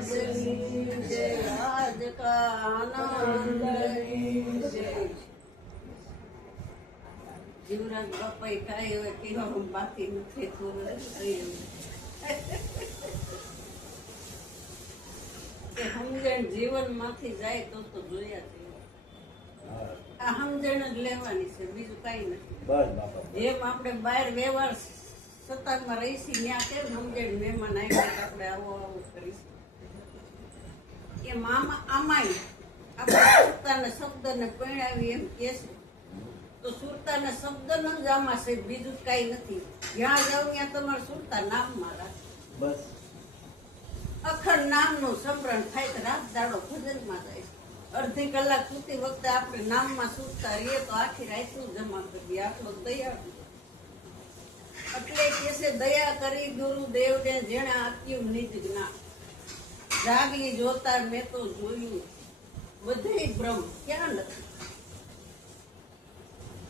महाराजनी जय, आज का आनंदनी जय। જીવરાજ બાપાએ કાંઈ હવે કહેવાનું બાકી નથી, થોડું કે સમજણ જીવનમાંથી જાય તો જોયા છે. આ સમજણ જ લેવાની છે, બીજું કઈ નથી. જેમ આપણે બહાર વ્યવહાર સત્તામાં રહીશી ત્યાં કેમ સમજણ મહેમાન આવ્યા આપણે આવો આવું કરીશું, એમ આમાંય આપણે સુરતાના શબ્દને પરણાવી એમ કે છે તો સુરતાના શબ્દનો જ આમાં છે, બીજું કઈ નથી. જ્યાં જાવ ત્યાં તમારે સુરતા નામમાં રાખો, બસ. અખંડ નામનું સ્મરણ થાય તો રાત દાડો ભજનમાં જાય. અડધી કલાક સુતી વખતે આપણે નામમાં સુરતા રહીએ તો આખી રાતનું જમા કરીએ. આટલો દયા એટલે કે છે, દયા કરી ગુરુદેવને જેણે આપ્યું નિજ જ્ઞાન. જાગી જોતા મેં તો જોયું બધે બ્રહ્મ ક્યાં નથી,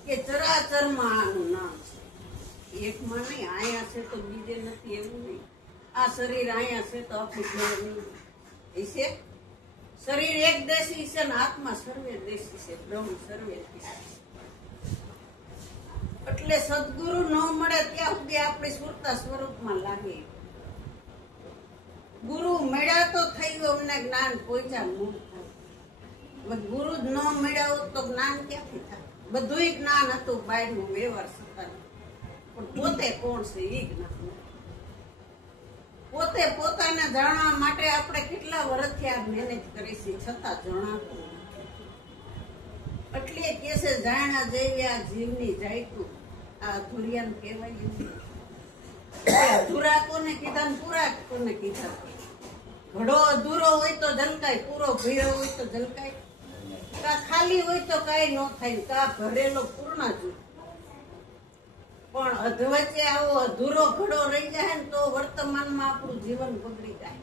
કે ચરાચરમાં આનું નામ છે. એકમાં નહીં, આયા છે તો બીજે નથી એવું નહીં. આ શરીર આયા છે તો આપણું એ છે. શરીર એક દેશી છે ને આત્મા સર્વે દેશી છે, બ્રહ્મ સર્વે દેશી. એટલે સદગુરુ ન મળે ત્યાં સુધી આપણી સુરતા સ્વરૂપમાં લાગે. ગુરુ મળ્યા તો થયું અમને જ્ઞાન પહોંચ્યા મૂળ થાય. ગુરુ જ ન મળ્યા હોત તો જ્ઞાન ક્યાંથી થાય? બધું જ્ઞાન હતું બહારનું વ્યવહાર સત્તા, પણ પોતે કોણ છે એ જ્ઞાન. પોતે પોતાને જાણવા માટે આપણે કેટલા વર્ષથી આ મહેનત કરી છે, છતાં જણાતું એટલે કે છે જાણ્યા જેવી આ જીવની જાયતું. આ અધુરિયાને કહેવાય અધૂરા કોને કીધા ને પૂરા કોને કીધા? ઘડો અધૂરો હોય તો ઝલકાય, પૂરો ભર્યો હોય તો ઝલકાય. કા ખાલી હોય તો કઈ ન થાય, કા ભરેલો પૂર્ણ જ. પણ અધવચ્ચે આવો અધૂરો ઘડો રહી જાય ને તો વર્તમાનમાં આપણું જીવન બગડી જાય.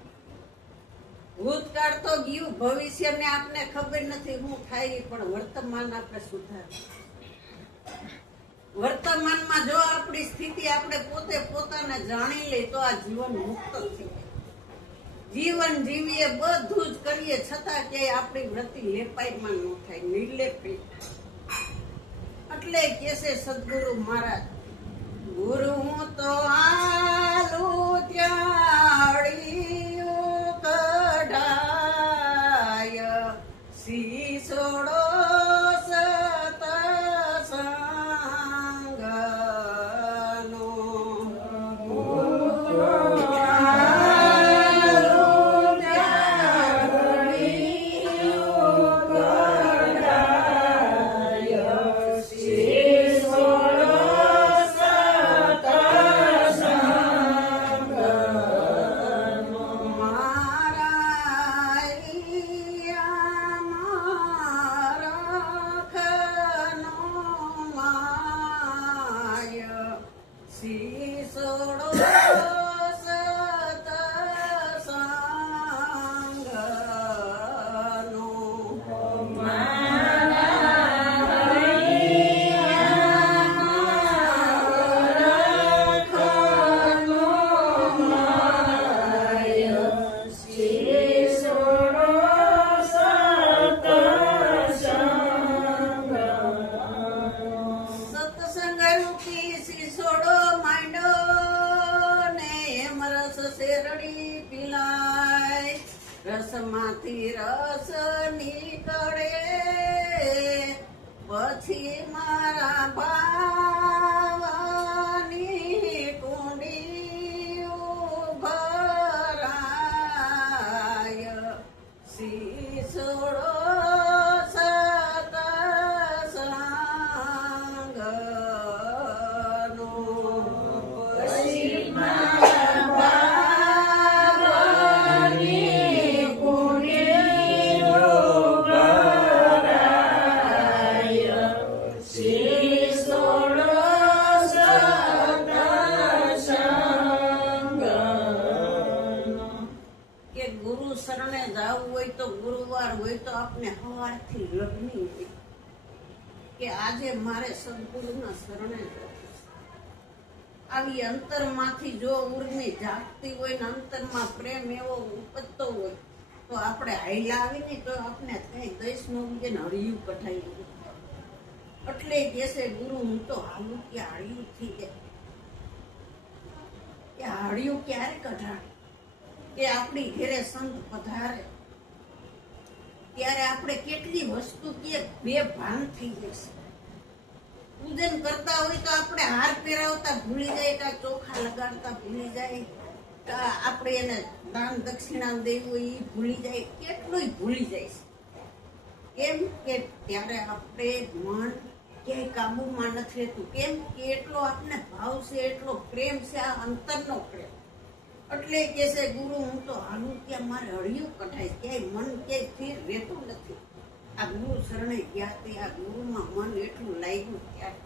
ભૂતકાળ તો ગયું, ભવિષ્યને આપણે ખબર નથી શું થાય, પણ વર્તમાન આપણે સુધાર. વર્તમાનમાં જો આપણી સ્થિતિ આપણે પોતે પોતાને જાણી લે તો આ જીવન મુક્ત થઈ જાય. જીવન જીવીએ, બધું જ કરીએ, છતાં કે આપણી વૃત્તિ લેપાઈમાં ન થાય, નિર્લેપી. એટલે કે છે સદગુરુ મહારાજ, ગુરુ તો આલુ ત્યાળીયું કઢાય, શીશોડો રસમાંથી રસ નીકળે, પછી મારા ભાવની કુંડી ભરાય. શીશોડો સતસંગનો, પછી શરણે જવું હોય તો ગુરુવાર હોય તો આપણે સવારથી લગ્ની હોય કે આજે મારે સદગુરુના શરણે જવું. આવી અંતરમાંથી જો ઉર્મી જાગતી હોય ને અંતરમાં પ્રેમ એવો ઉપજતો હોય તો આપણે હાઈલા આવીને તો આપણે કઈ દેશ નો ઉગે ને હળિયું કઢાયું. એટલે કેસે ગુરુ હું તો હાલું કે હાળિયું થઈ જાય. કે હાળિયું ક્યારે કઢાડે કે આપણી ઘેરે સંત પધારે ત્યારે આપણે કેટલી વસ્તુ કે બે ભાન થઈ જશે. પૂજન કરતા હોય તો આપણે હાર પહેરાવતા ભૂલી જાય, કે ચોખા લગાડતા ભૂલી જાય, કે આપણે એને દાન દક્ષિણા દેવું હોય એ ભૂલી જાય, કેટલું ભૂલી જાય છે. કેમ કે ત્યારે આપણે મન ક્યાંય કાબુમાં નથી રહેતું. કેમ કે એટલો આપણે ભાવ છે, એટલો પ્રેમ છે, આ અંતરનો પ્રેમ. એટલે કે છે ગુરુ હું તો હાલું ત્યાં મારે હળિયું કઢાય, ક્યાંય મન ક્યાંય સ્થિર રહેતું નથી. આ ગુરુ શરણે ગયા તે આ ગુરુમાં મન એટલું લાગ્યું. ત્યારે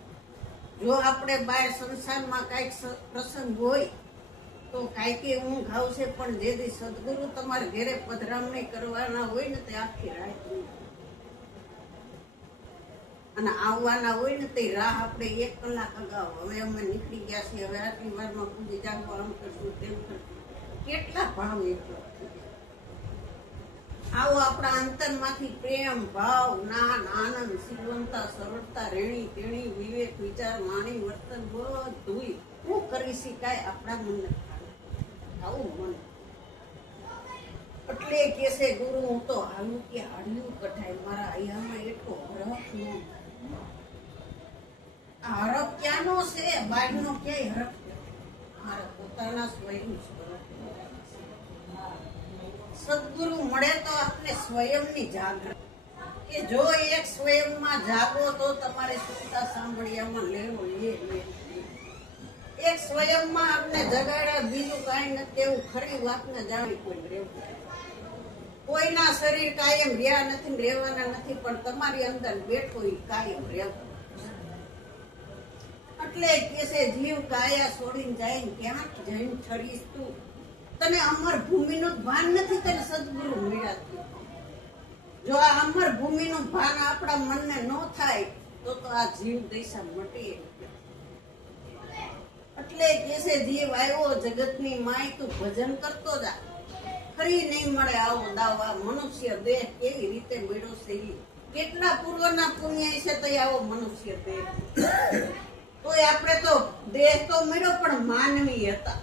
જો આપણે બહાર સંસારમાં કાંઈક પ્રસંગ હોય તો કાંઈક ઊંઘ આવશે, પણ જે દી સદગુરુ તમારે ઘરે પધરામણી કરવાના હોય ને તે આખી રાત અને આવવાના હોય ને તે રાહ આપણે 1 કલાક અગાઉ હવે અમે નીકળી ગયા છીએ, હવે આટલી વારમાં પૂજી જાગવા, આમ કરશું તેમ કરશું, કેટલા ભાવ એટલો. આવો આપણા અંતરમાંથી પ્રેમ ભાવ જ્ઞાન આનંદ શીલવંતા સરળતા રેણી તેણી વિવેક વિચાર વાણી વર્તન બધું શું કરી શકાય આપણા મનને આવું મન. એટલે કેસે ગુરુ હું તો હાલું કે હાલ્યું કઢાય, મારા અહીંયામાં એટલો હરખ ન. આ હરખ ક્યાંનો છે? બહારનો ક્યાંય હરખ મારા પોતાના સ્વયં સદગુરુ મળે તો આપણે સ્વયંની જાગૃતિ. કે જો એક સ્વયંમાં જાગો તો તમારે સુરતા સાંભળિયામાં લેવો એક સ્વયંમાં આપણે જગાડ્યા, બીજું કાંઈ નથી. એવું ખરી વાતને જાણી કોઈ રહેવું. કોઈના શરીર કાયમ રહ્યા નથી, રહેવાના નથી, પણ તમારી અંદર બેઠો એ કાયમ રહેવું. એટલે કેસે જીવ કાયા છોડીને જાય ને ક્યાં જઈને છડીશ તું. તને અમર ભૂમિનું ભાન નથી, તને સદગુરુ મળ્યા. જો આ અમર ભૂમિનું ભાન આપણા મનને ન થાય તો આ જીવ દશા મટી. એટલે કેસે જીવ આવ્યો જગતની માય તું ભજન કરતો જા, ફરી નહીં મળે આવો દાવ. આ મનુષ્ય દેહ કેવી રીતે મળ્યો છે, કેટલા પૂર્વના પુણ્ય છે તો આવો મનુષ્ય દેહ. તોય આપણે તો દેહ તો મળ્યો પણ માનવી હતા.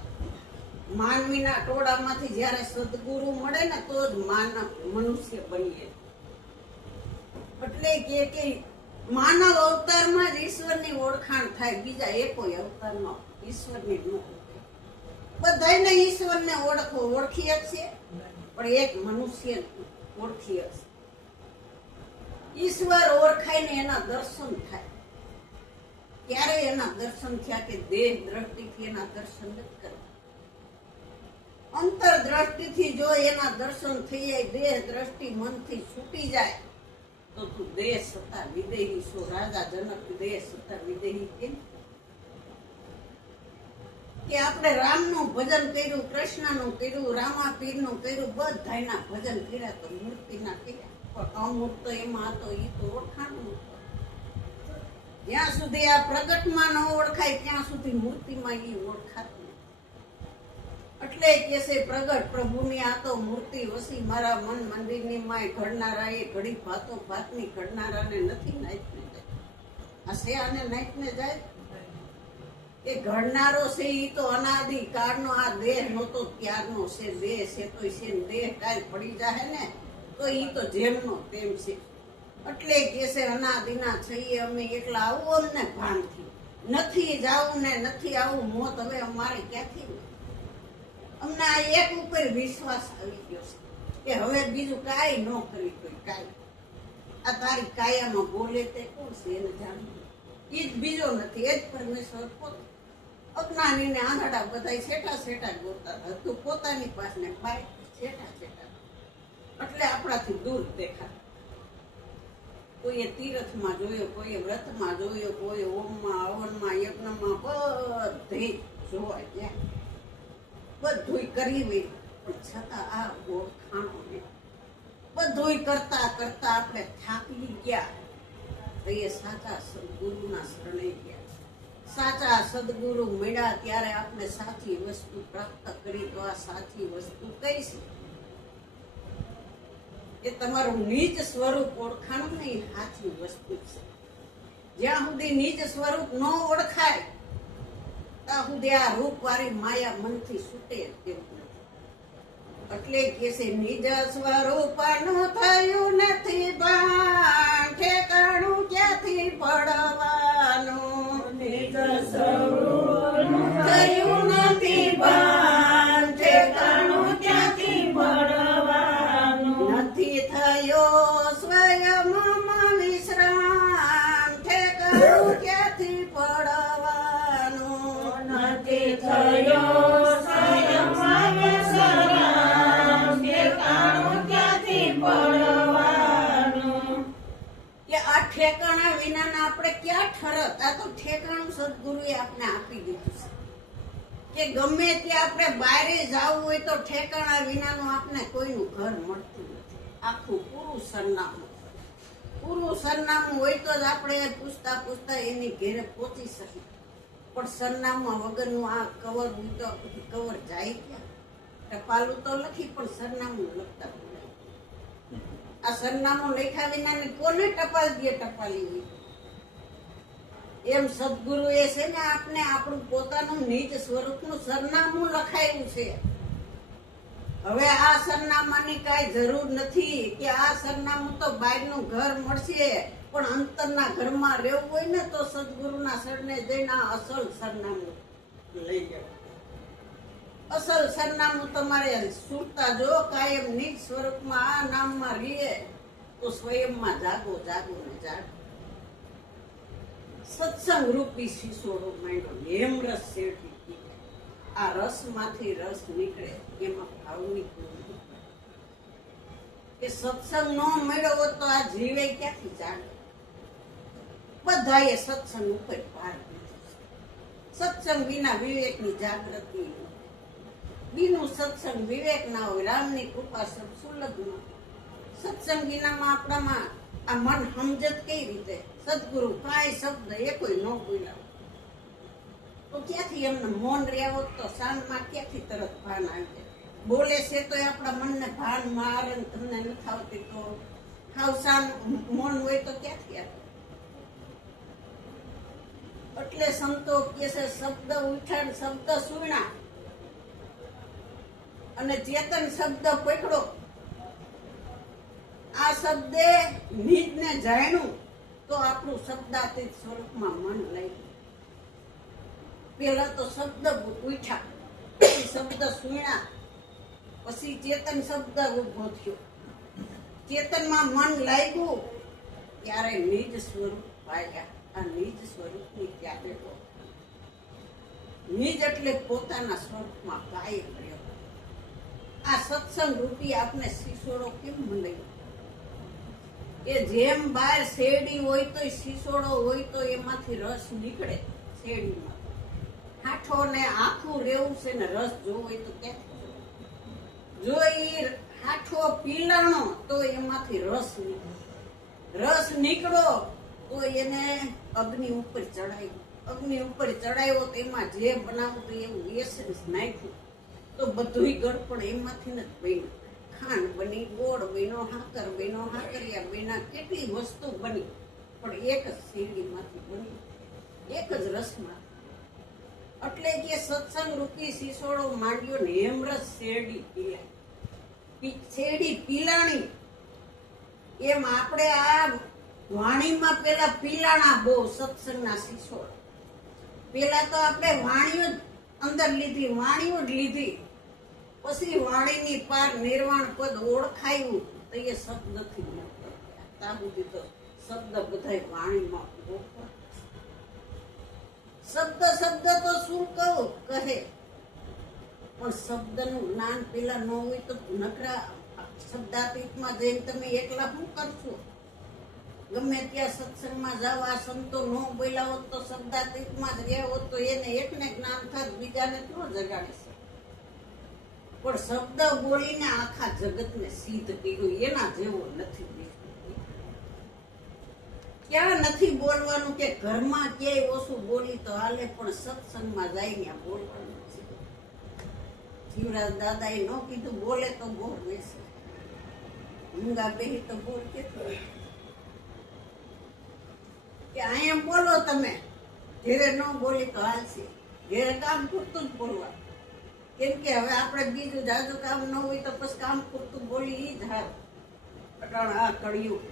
માનવીના ટોળામાંથી જયારે સદગુરુ મળે ને તો જ મનુષ્ય બનીએ. એટલે કે માનવ અવતારમાં જ ઈશ્વરની ઓળખાણ થાય, બીજા એકોય અવતારમાં ઈશ્વરની ન. બધાને ઈશ્વરને ઓળખીએ છીએ, પણ એક મનુષ્ય ઓળખીએ છીએ. ઈશ્વર ઓળખાય ને એના દર્શન થાય. ત્યારે એના દર્શન થયા કે દેહ દ્રષ્ટિથી એના દર્શન નથી કરવા. અંતર દ્રષ્ટિથી જો એના દર્શન થઈ જાય, દેહ દ્રષ્ટિ મનથી છૂટી જાય તો તું દેહ સત્તા વિદેહી છો. રાજા જનક દેહ સત્તા વિદેહી કેમ? કે આપણે રામનું ભજન કર્યું, કૃષ્ણનું કર્યું, રામાપીરનું કર્યું, બધાના ભજન કર્યા તો મૂર્તિના કર્યા, પણ અમૂર્ત એમાં તો એ તો ઓળખાણું. જ્યાં સુધી આ પ્રગટમાં ન ઓળખાય ત્યાં સુધી મૂર્તિમાં એ ઓળખાતું. એટલે કેસે પ્રગટ પ્રભુની આ તો મૂર્તિ વસી, મારા મન મંદિરની માય ઘડનારા એ ઘડી ભાતો ભાતની ઘડનારાને નથી નાચને જાય. આ છે આને નાચને જાય કે ઘડનારો છે એ તો અનાદિ કાળનો. આ દેહ નહોતો ત્યારનો છે, દેહ છે તો છે, દેહ કાલ પડી જાય ને તો એ તો જેમનો તેમ છે. એટલે કેસે અનાદિના છીએ અમે, એકલા આવું અમને ભાનથી નથી જાવું ને નથી આવું મોત હવે અમારે ક્યાંથી. અમને આ એક ઉપર વિશ્વાસ આવી ગયો છે કે હવે બીજું કાંઈ ન કરી કોઈ કાંઈ. આ તારી કાયામાં બોલે તે કોણ છે એને જાણવું, એ જ બીજો નથી, એ જ પરમેશ્વર પોતે. અજ્ઞાનીને આંધળા બધા છેટા છેટા બોલતા હતા, તું પોતાની પાસે બાય છેટા છેટા. એટલે આપણાથી દૂર દેખાય. કોઈએ તીર્થમાં જોયો, કોઈએ વ્રતમાં જોયો, કોઈ ઓમમાં હવનમાં યજ્ઞમાં બધે જોવા ગયા, બધું કરી હોય, પણ છતાં આ ઓળખાણો ને બધું કરતા કરતા આપણે થાકી ગયા. તો એ સાચા સદગુરુના શરણે ગયા. સાચા સદગુરુ મળ્યા ત્યારે આપણે સાચી વસ્તુ પ્રાપ્ત કરી. તો આ સાચી વસ્તુ કઈ છે? એ તમારું નિજ સ્વરૂપ ઓળખાણું ને એ સાચી વસ્તુ છે. જ્યાં સુધી નિજ સ્વરૂપ ન ઓળખાય ત્યાં સુધી આ રૂપ વાળી માયા મનથી છૂટે તેવું નથી. એટલે કે છે નિજ સ્વરૂપનું થયું નથી ભાન, ઠેકાણું ક્યાંથી પડવાનું. નિજ સ્વરૂપનું થયું નથી ભાન, ઠેકાણું ક્યાંથી પડવાનું. નથી થયો સ્વયંમાં વિશ્રામ, ઠેકાણું ક્યાંથી પડવાનું. નથી થયો સ્વયંમાં વિશ્રામ, ઠેકાણું ક્યાંથી પડવાનું. કે આ ઠેકાણા વિનાના આપણે ક્યાં ઠરત? આ તો ઠેકાણું સદગુરુએ આપણે આપી દીધું છે કે ગમે ત્યાં આપણે બહાર જવું હોય તો ઠેકાણા વિનાનું આપણે કોઈનું ઘર મળતું નથી. આખું પૂરું સરનામું હોય તો જ આપણે પૂછતા પૂછતા એની ઘેરે પહોંચી શકીએ. પણ સરનામા વગરનું આ કવર મૂક્યો કવર જાય ક્યાં? ટપાલું તો લખી પણ સરનામું લખતા ભૂલાય. આ સરનામું લખ્યા વિના કોને ટપાલ દે ટપાલી? એમ સદગુરુએ છે ને આપણે આપણું પોતાનું નિજ સ્વરૂપનું સરનામું લખાયું છે. હવે આ સરનામાની કાંઈ જરૂર નથી કે આ સરનામું તો બહારનું ઘર મળશે, પણ અંતરના ઘરમાં રહેવું હોય ને તો સદગુરુના શરણે જઈને આ અસલ સરનામું લઈ જવું. અસલ સરનામું તમારે સુરતા જો કાયમ નિજ સ્વરૂપમાં આ નામમાં રહીએ તો સ્વયંમાં જાગો જાગો ને જાગો. સત્સંગ રૂપી શીશોડો માંડો નેમ રસ શેરડી. આ રસમાંથી રસ નીકળે એમાં ભાવની પૂર્તિ. કે સત્સંગ ન મળ્યો હોત તો આ જીવે ક્યાંથી જાગે? બધાએ સત્સંગ ઉપર ભાર દીધો છે. સત્સંગ વિના વિવેકની જાગૃતિ, બીનું સત્સંગ વિવેક ના હોય. રામની કૃપા સબ સુલભ. સત્સંગ વિનામાં આપણામાં આ મન સમજત કઈ રીતે? સદગુરુ કાંઈ શબ્દ એ કોઈ ન બોલ્યા તો ક્યાંથી એમને મૌન રહ્યા હોત તો શાનમાં ક્યાંથી તરત ભાન આવી જાય? બોલે છે તો આપણા મનને ભાન મારે તમને નથી આવતી તો હાવ શાન મૌન હોય તો ક્યાંથી આવે? એટલે સંતો કે છે શબ્દ ઉઠાણ શબ્દ સુણા અને ચેતન શબ્દ પકડો. આ શબ્દે નિજને જાણ્યું તો આપણું શબ્દાતીત સ્વરૂપમાં મન લઈ. પેલા તો શબ્દ ઉઠ્યા, પછી શબ્દ સુણ્યા, પછી ચેતન શબ્દ ઉભો થયો. ચેતનમાં મન લાગ્યું ત્યારે નિજ સ્વરૂપ પાયા. આ નિજ સ્વરૂપની ત્યારે નિજ એટલે પોતાના સ્વરૂપમાં કાયમ રહ્યો. આ સત્સંગ રૂપી આપને શીશોડો કેમ મળ્યો? કે જેમ બહાર શેરડી હોય તો શીશોડો હોય તો એમાંથી રસ નીકળે. શેરડીમાં હાઠો ને આખું રેવું છે ને રસ જોવો હોય તો ક્યાંથી? જો એ હાઠો પીલાણો તો એમાંથી રસ નીકળે. રસ નીકળો તો એને અગ્નિ ઉપર ચડાવ્યો. અગ્નિ ઉપર ચડાવ્યો તો એમાં જે બનાવતું એવું એસેન્સ નાખ્યું તો બધું ગળપણ એમાંથી જ બન્યું. ખાંડ બની, ગોળ બન્યો, હાકર બન્યો, હાકરિયા બન્યા, કેટલી વસ્તુ બની, પણ એક જ શેરડીમાંથી બની, એક જ રસમાં. એટલે કે સત્સંગ રૂપી શીશોડો માંડ્યો ને હેમરસ શેરડી પીલાય. શેરડી પીલાણી એમ આપણે આ વાણીમાં પેલા પીલાણા બહુ સત્સંગના શીશોડ. પેલા તો આપણે વાણીઓ જ અંદર લીધી, વાણીઓ જ લીધી. પછી વાણીની પાર નિર્વાણ પદ ઓળખાયું તો એ શબ્દથી મળતો. ત્યાં સુધી તો શબ્દ બધા વાણીમાં શબ્દ તો શું કહું કહે, પણ શબ્દનું જ્ઞાન પેલા ન હોય તો નકરા શબ્દાતીતમાં જઈને તમે એકલા શું કરશો? ગમે ત્યાં સત્સંગમાં જાઓ, આ સંતો ન બોલ્યા હોત તો શબ્દાતીતમાં જ રહ્યા હોત તો એને એકને જ્ઞાન થાત, બીજાને ન જગાડે છે. પણ શબ્દ બોલીને આખા જગતને સિદ્ધ કર્યું, એના જેવો નથી. ક્યાં નથી બોલવાનું કે ઘરમાં ક્યાંય ઓછું બોલી તો હાલે, પણ સત્સંગમાં જાય ત્યાં બોલવાનું છે. જીવરાજ દાદાએ ન કીધું બોલે તો બોલ બેસે, મૂંગા બેહી તો બોલ કેટલું કે અહીંયા બોલો તમે, ઘેરે ન બોલી તો હાલશે. ઘેરે કામ પૂરતું જ બોલવા, કેમ કે હવે આપણે બીજું જાજુ કામ ન હોય તો પછી કામ પૂરતું બોલી ઈ જ હાર. અટાણ આ કળિયુગ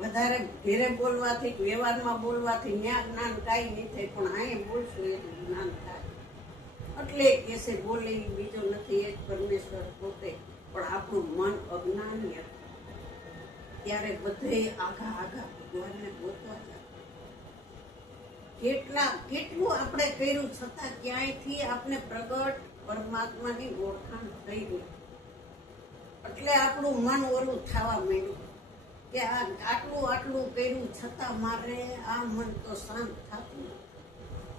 વધારે ઘેરે બોલવાથી, વ્યવહારમાં બોલવાથી ન્યા જ્ઞાન કાંઈ નહીં થાય, પણ અહીંયા બોલશું એટલું જ્ઞાન થાય. એટલે કેસે બોલે બીજો નથી, એક પરમેશ્વર પોતે, પણ આપણું મન અજ્ઞાની હતું. ત્યારે બધે આઘા આઘા ભગવાનને ગોતવા જાય. કેટલું આપણે કર્યું છતાં ક્યાંયથી આપણે પ્રગટ પરમાત્માની ઓળખાણ થઈ ગઈ. એટલે આપણું મન ઓલું થવા માંડ્યું કે આટલું કર્યું છતાં મારે આ મન તો શાંત થતું નથી.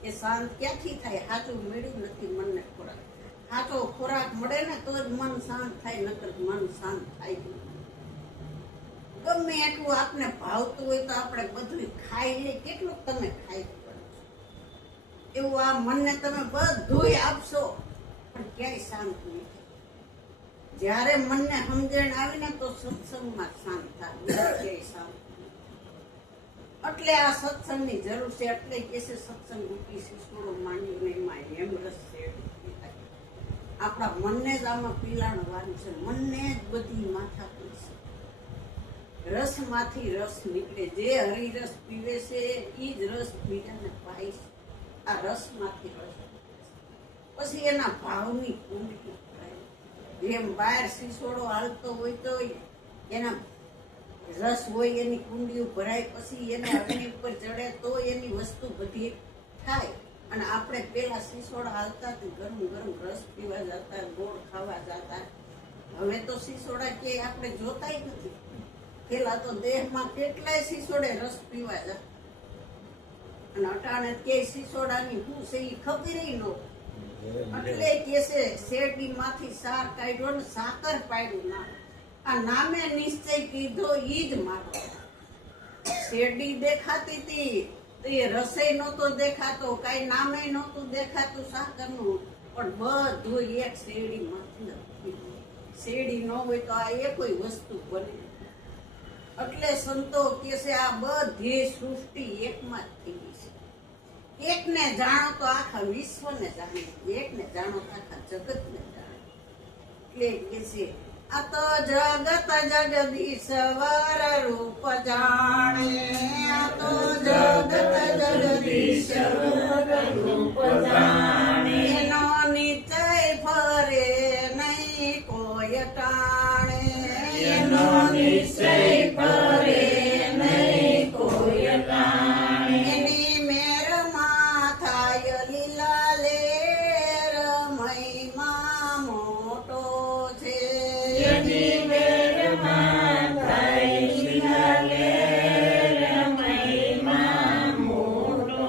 એ શાંત ક્યાંથી થાય? સાચું મળ્યું નથી મનને ખોરાક. સાચો ખોરાક મળે ને તો જ મન શાંત થાય, નકર મન શાંત થાય નહીં. ગમે એટલું આપને ભાવતું હોય તો આપણે બધું ખાઈ લે. કેટલું તમે ખાઈ એવું આ મનને તમે બધું આપશો પણ ક્યાંય શાંત નહીં થાય. જ્યારે મનને સમજણ આવી ને તો સત્સંગમાં શાંત થાય, ક્યાંય શાંત. એટલે આ સત્સંગની જરૂર છે. એટલે કે છે સત્સંગ રૂપી શિશોડો માંડી એમાં એમ રસ છે. આપણા મનને જ આમાં પીલાણવાનું છે. મનને જ બધી માથા પીશે. રસમાંથી રસ નીકળે. જે હરિરસ પીવે છે એ જ રસ બીજાને પાય છે. આ રસમાંથી રસ પછી એના ભાવની કુંડળી ભરાય. જેમ બહાર શીશોડો હાલતો હોય તો એના રસ હોય એની કુંડીઓ ભરાય, પછી એને અગ્નિ ઉપર ચડે તો એની વસ્તુ બધી થાય. અને આપણે પેલા શીશોડા હાલતા ગરમ ગરમ રસ પીવા જતા, ગોળ ખાવા જતા. હવે તો શીશોડા ક્યાંય આપણે જોતા જ નથી. પેલા તો દેહમાં કેટલાય શીશોડે રસ પીવા જતા, અને અટાણે ક્યાંય શીશોડાની શું છે એ ખબર ન. એટલે કે છે શેરડી માંથી સાર કાઢ્યો ને સાકર પાડ્યું ના. આ નામે નિશ્ચય કીધો ઈ જ મારો. શેરડી દેખાતી હતી તો એ રસોઈ નહોતો દેખાતો, કઈ નામે નહોતું દેખાતું સાકરનું, પણ બધું એક શેરડી માંથી. શેરડી ન હોય તો આ એ કોઈ વસ્તુ બને. એટલે સંતો કે છે આ બધી સૃષ્ટિ એકમાં જ થઈ ગઈ છે. એકને જાણો તો આખા વિશ્વને જાણે, એકને જાણો તો આખા જગતને જાણે. એટલે કે છે આ તો જગત જગદીશ્વર રૂપ જાણે. આ તો જગત જગદીશ્વર રૂપ જાણે. એનો નિશ્ચય ફરે નહીં કોઈ ટાણે. એનો નિશ્ચય ફરે નહીં કોઈ ટાણે. એની મેરમાં થાય લીલા લેર, મહિમા મોટો છે. એની મેરમાં થાય લીલા લેર, મહિમા મોટો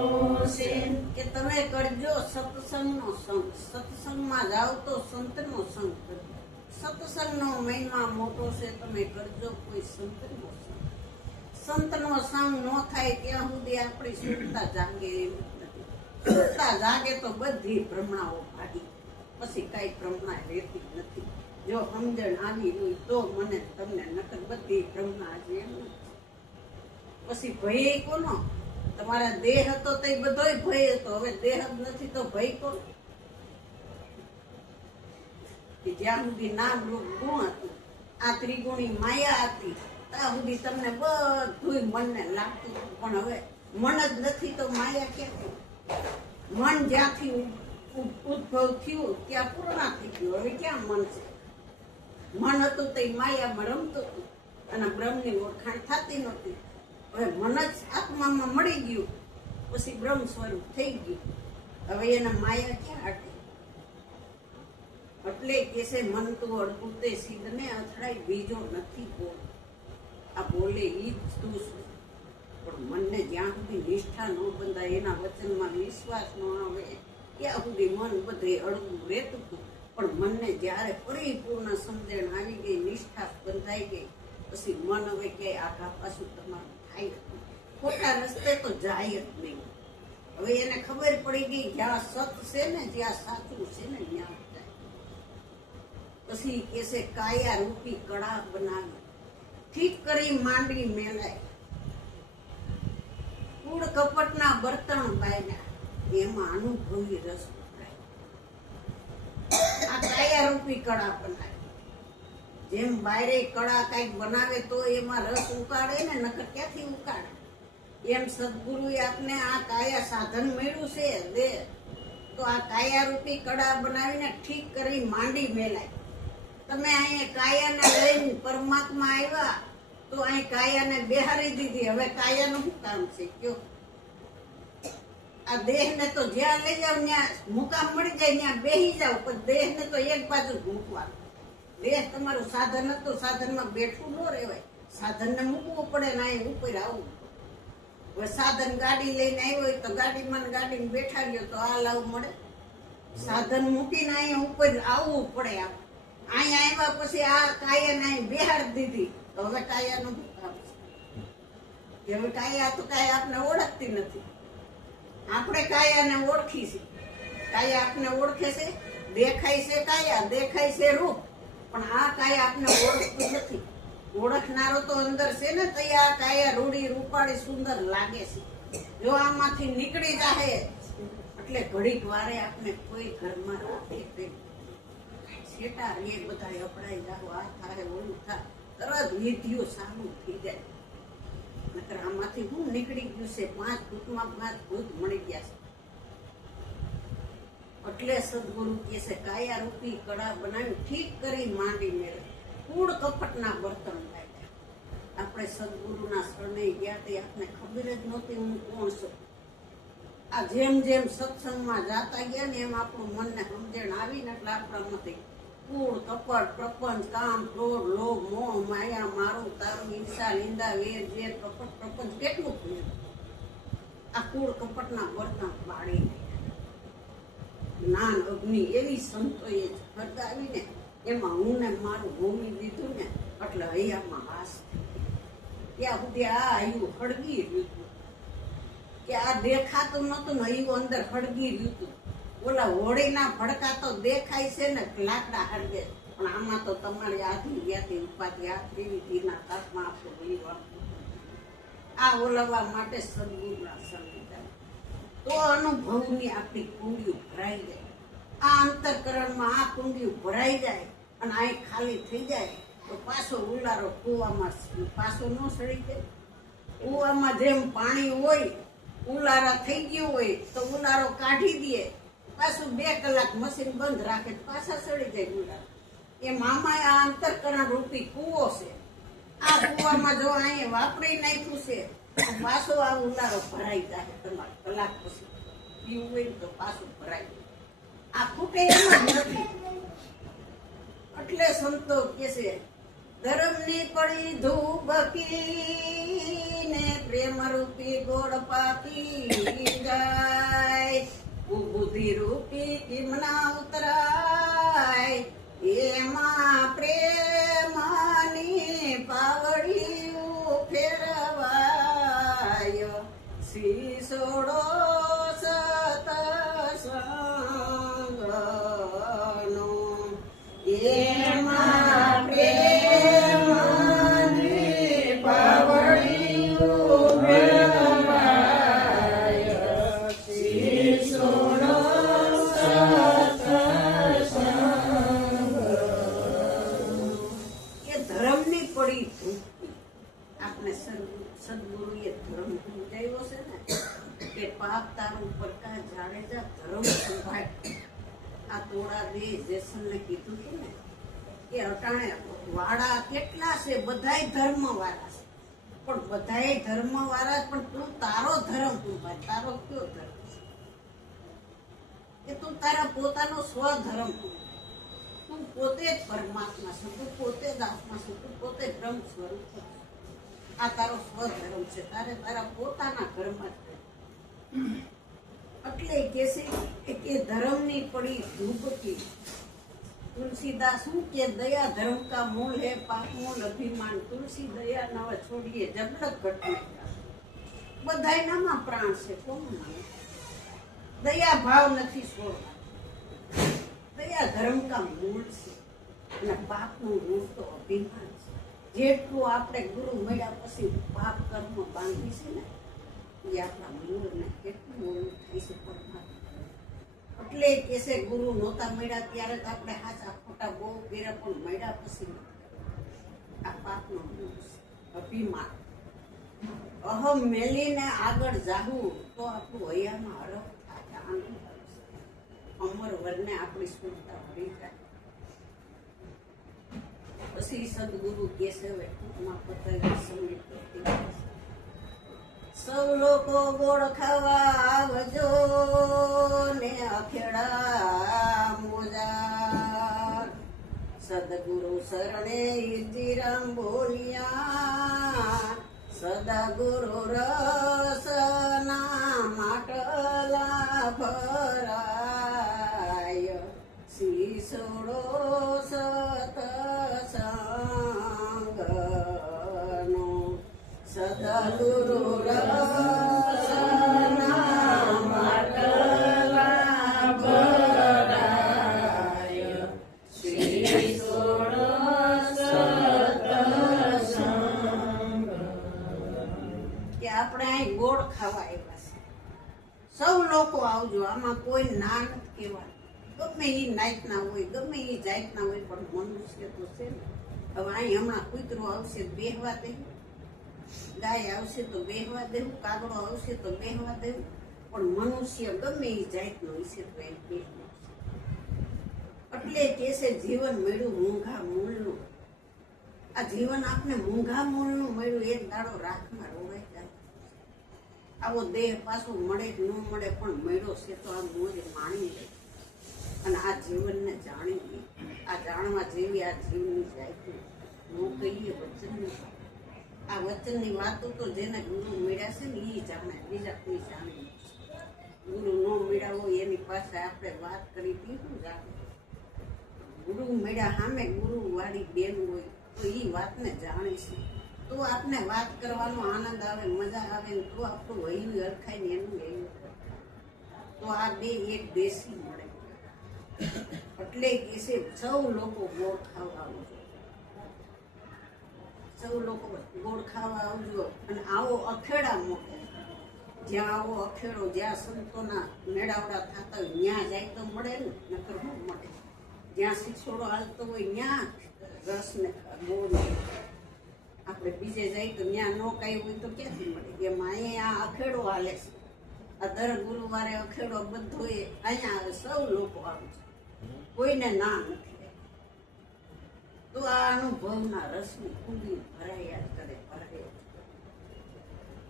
છે. કે તમે કરજો સત્સંગનો સંગ. સત્સંગમાં જાઓ તો સંતનો સંગ કરજો. સત્સંગનો મહિમા મોટો છે. તમે કરજો કોઈ સંતનો સંગ. સંતનો સંગ ન થાય ત્યાં સુધી આપણી સુરતા જાગે એમ નથી. સુરતા જાગે તો બધી ભ્રમણાઓ ભાગી, પછી કઈ ભ્રમણા રહેતી નથી. જો સમજણ આવી હોય તો મને તમને, નકર બધી ભ્રમણા આજે એમ નથી. પછી ભય કોનો? તમારા દેહ હતો તો બધોય ભય હતો. હવે દેહ જ નથી તો ભય કોનો? કે જ્યાં સુધી નામ રૂપ ગુણ હતું, આ ત્રિગુણી માયા હતી, ત્યાં સુધી તમને બધું મનને લાગતું. પણ હવે મન જ નથી તો માયા ક્યાંથી? મન જ્યાંથી ઉદ્ભવ થયું ત્યાં પૂર્ણ થઈ ગયું. હવે ક્યાં મન છે? મન હતું તો માયામાં રમતું હતું અને બ્રહ્મની ઓળખાણ થતી નહોતી. હવે મન જ આત્મામાં મળી ગયું, પછી બ્રહ્મ સ્વરૂપ થઈ ગયું. હવે એને માયા ક્યાં હટી? એટલે કે છે મન તો અડકુતે સિદ્ધને અથડાય, બીજો નથી બોલ. આ બોલે ઈ જ તું છું. પણ મનને જ્યાં સુધી નિષ્ઠા ન બંધાય, એના વચનમાં વિશ્વાસ ન આવે, ત્યાં સુધી મન બધે અડવું રહેતું હતું. પણ મનને જ્યારે પરિપૂર્ણ સમજણ આવી ગઈ, નિષ્ઠા બંધાઈ ગઈ, પછી મન હવે કે આખા પાછું તમારું થાય જ નહીં. ખોટા રસ્તે તો જાય જ નહીં. હવે એને ખબર પડી ગઈ જ્યાં સત છે ને, જ્યાં સાચું છે ને ત્યાં જાય. પછી કેસે કાયા રૂપી કળા બનાવી, ઠીક કરી માંડી મેલાય, કૂડ કપટના બર્તન બાયના, એમાં અનુભવી રસ ઉતરાય. આ કાયા રૂપી કળા બનાવી. જેમ બાયરે કળા કઈક બનાવે તો એમાં રસ ઉકાળે ને, નકર ક્યાંથી ઉકાળે? એમ સદગુરુએ આપને આ કાયા સાધન મળ્યું છે દેહ, તો આ કાયા રૂપી કળા બનાવીને ઠીક કરી માંડી મેલાય. તમે અહીંયા કાયાને લઈને પરમાત્મા આવ્યા તો અહીં કાયાને બેહારી દીધી. હવે કાયાનું શું કામ છે કયો? આ દેહને તો જ્યાં લઈ જાવ ત્યાં મુકામ મળી જાય, ત્યાં બેહી જાવ, પણ દેહને તો એક બાજુ જ મૂકવાનું. દેહ તમારું સાધન હતું, સાધનમાં બેઠું ન રહેવાય, સાધનને મૂકવું પડે ને અહીં ઉપર આવવું. હવે સાધન ગાડી લઈને આવ્યો હોય તો ગાડીમાં ગાડીમાં બેઠા ગયો તો આ લાવ મળે? સાધન મૂકીને અહીંયા ઉપર આવવું પડે. અહીંયા આવ્યા પછી આ કાયાને અહીં બેહાર દીધી તો હવે કાયાનું કામ છે? હવે કાયા તો કાંઈ આપણે ઓળખતી નથી. આપણે કાયાને ઓળખી છે. કાયા આપને ઓળખે છે, દેખાય છે કાયા, દેખાય છે રૂપ, પણ આ કાયા આપને ઓળખતું નથી. ઓળખનારો તો અંદર છે ને, તો આ કાયા રૂડી રૂપાળી સુંદર લાગે છે. જો આમાંથી નીકળી જાય એટલે ઘડીક વારે આપણે કોઈ ઘરમાં રાખે છેટા રે બધા અપડાઈ જાવ, આ થાય ઓલું થાય, તરત વિધિઓ સારું થઈ જાય. નકર આમાંથી હું નીકળી ગયું છે, 5 ભૂતમાં 5 ભૂત મળી ગયા છે. એટલે સદગુરુ કહે છે કાયા રૂપી કળા બનાવી ઠીક કરી માંડી મેળે, કૂડ કપટના બર્તન લાગ્યા. આપણે સદગુરુના શરણે ગયા તે આપને ખબર જ નહોતી હું કોણ છું. આ જેમ જેમ સત્સંગમાં જાતા ગયા ને એમ આપણું મનને સમજણ આવીને એટલે આપણામાંથી કૂડ કપટ પ્રપંચ કામ ક્રોધ લોભ મોહ માયા મારું તારું ઈર્ષા નિંદા વેર ઝેર કપટ પ્રપંચ કેટલું થયું. આ કૂડ કપટના બર્તન બાળી જ્ઞાન અગ્નિ એવી સંતોએ સળગાવીને એમાં હું ને મારું હોમી દીધું ને એટલે હૈયામાં હાસ ત્યાં સુધી આ હૈયું હળગી રહ્યું હતું કે આ દેખાતું નતું ને હૈયું અંદર હળગી રહ્યું હતું. ઓલા હોળીના ભડકા તો દેખાય છે ને લાકડા હળગે, પણ આમાં તો તમારી આધી વ્યાથી ઉપાધિ આ કેવી ઘીના તાપમાં આપણું હૈયું આપતું. આ ઓલવવા માટે સદગુરુના શરણે તો અનુભવની આપણી કુંડિયું ભરાઈ જાય. આ અંતરકરણમાં આ કુંડિયું ભરાઈ જાય અને આ ખાલી થઈ જાય તો પાછો ઉલારો કૂવામાં પાછો ન સડી જાય. કૂવામાં જેમ પાણી હોય, ઉલારા થઈ ગયું હોય તો ઉલારો કાઢી દે, પાછું 2 કલાક મશીન બંધ રાખે પાછા સડી જાય ઉલારા. એ મામા આ અંતરકરણ રૂપી કૂવો છે. આ કૂવામાં જો અહીંયા વાપરી નાખ્યું છે પાછો આ ઉલારો ભરાઈ જાય. તમારે કલાક પછી પીવું હોય તો પાછું ભરાય. આ ખૂટે એમ જ નથી. એટલે સંતો કે છે ધર્મની પડી ધૂબકી ને પ્રેમ રૂપી ગોળ પાકી જાય, બુદ્ધિ રૂપી કિમના ઉતરાય, એમાં પ્રેમની પાવડી ફેરવાય, શીશોડો સતસંગનો એમાં પ્રેમની પાવડી ફેરવાય, શીશોડો ધર્મની પડી ધૂપી. આપણે સદગુરુએ ધર્મ સમજાવ્યો છે ને કે પાપ તારું પરકા જાડેજા ધર્મ સંભાળ. આ તોડા દે જેસનને કીધું હતું ને કે અટાણે વાળા કેટલા છે, બધાય ધર્મ વાળા છે, પણ બધાય ધર્મ વાળા, પણ તું તારો ધર્મ સંભાળ. તારો કયો ધર્મ છે કે તું તારા પોતાનો સ્વધર્મ, તું પોતે જ પરમાત્મા છે, તું પોતે જ આત્મા છે, તું પોતે બ્રહ્મ સ્વરૂપ છે. આ તારો સ્વધર્મ છે, તારે તારા પોતાના ઘરમાં જ. એટલે કે છે કે ધર્મની પડી ધૂપકી तुलसीदास हूँ के दया धर्म का मूल है पाप मूल अभिमान तुलसी दया नव छोड़िए जब तक घटने बधाई नामा प्राण से कोण माने दया भाव નથી છોડવા દયા ધર્મ કા મૂળ છે અને પાપનું મૂળ તો અભિમાન છે જેટલું આપણે ગુરુ મળ્યા પછી પાપ કર્મ બાંધી છે ને એ આપણા મૂળને કેટલું ઓલું થાય છે પરમાત્મા એટલે કે છે ગુરુ નહોતા મળ્યા ત્યારે તો આપણે હાચા ખોટા બહુ કર્યા પણ મળ્યા પછી આ પાપનો મૂળ છે અભિમાન અહમ મેલીને આગળ જાવું તો આપણું હૈયામાં હરખ થાય આનંદ આવશે અમર વરને આપણી સ્ફૂર્તા ભરી જાય પછી સદગુરુ કેસે હવે ટૂંકમાં પતંગ સમિત કરતી સૌ લોકો ગોળ ખાવા આવજો ને અખેડા મોજા સદગુરુ શરણે ઇતિરામ બોલિયા સદા ગુરુ રસના માટલા ભરાય શીસોડો સતસંગનો સદા ગુરુ રસના માટલા ભરાય શીસોડો આપણે અહીં ગોળ ખાવા આવ્યા છે સૌ લોકો આવજો આમાં કોઈ ના નથી કહેવાનું ગમે એ નાતના હોય ગમે એ જાતના હોય પણ મનુષ્ય તો છે ને હવે અહીં હમણાં કૂતરું આવશે બેહવા દેવું ગાય આવશે તો બેહવા દેવું કાગડો આવશે તો બેહવા દેવું પણ મનુષ્ય ગમે એ જાતનો હશે તો એ બેહવું એટલે કે છે જીવન મળ્યું મૂંઘા મૂળનું આ જીવન આપને મૂંઘા મૂળનું મળ્યું એક દાડો રાખમાં રોવાઈ જાય આવો દેહ પાછો મળે કે ન મળે પણ મળ્યો છે તો આ મોજ માણી લે અને આ જીવનને જાણી લે આ જાણવા જેવી આ જીવની જાય ન કહીએ વચનની આ વચનની વાતો તો જેને ગુરુ મળ્યા છે ને એ જાણે બીજા કોઈ જાણે ગુરુ ન મળ્યા હોય એની પાસે આપણે વાત કરી દીધું જાણે ગુરુ મળ્યા સામે ગુરુ વાળી બેન હોય તો એ વાતને જાણે છે તો આપને વાત કરવાનો આનંદ આવે મજા આવે ને તો આપણું વહેલું અરખાય ને એનું વહેલું તો આ બે એક દેશી મળે એટલે કે છે સૌ લોકો ગોળ ખાવા આવજો સૌ લોકો ગોળ ખાવા આવજો અને આવો અખેડા મોટે જ્યાં આવો અખેડો જ્યાં સંતોના મેળાવડા થતા હોય ત્યાં જાય તો મળે ને નકર ન મળે જ્યાં શીછોડો હાલતો હોય ત્યાં રસ ને ગોળ આપણે બીજે જાય તો ત્યાં ન કઈ હોય તો ક્યાંથી મળે એમાં અહીંયા અખેડો હાલે છે આ દર ગુરુવારે અખેડો બધો અહીંયા આવે સૌ લોકો આવે છે કોઈને ના નથી તો આ અનુભવના રસની કુંડી ભરાયા કરે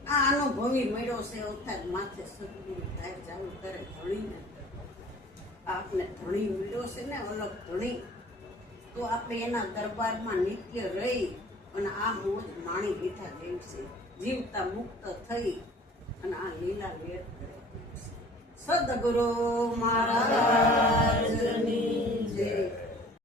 આ અનુભવી મળ્યો છે અવતાર માથે સદગુરુ થાય ચાલુ કરે ધણીને આપને ધણી મળ્યો છે ને અલગ ધણી તો આપણે એના દરબારમાં નિત્ય રહી અને આ મોજ માણી લીધા જેવી છે જીવતા મુક્ત થઈ અને આ લીલા વેર કરે સદગુરુ મહારાજ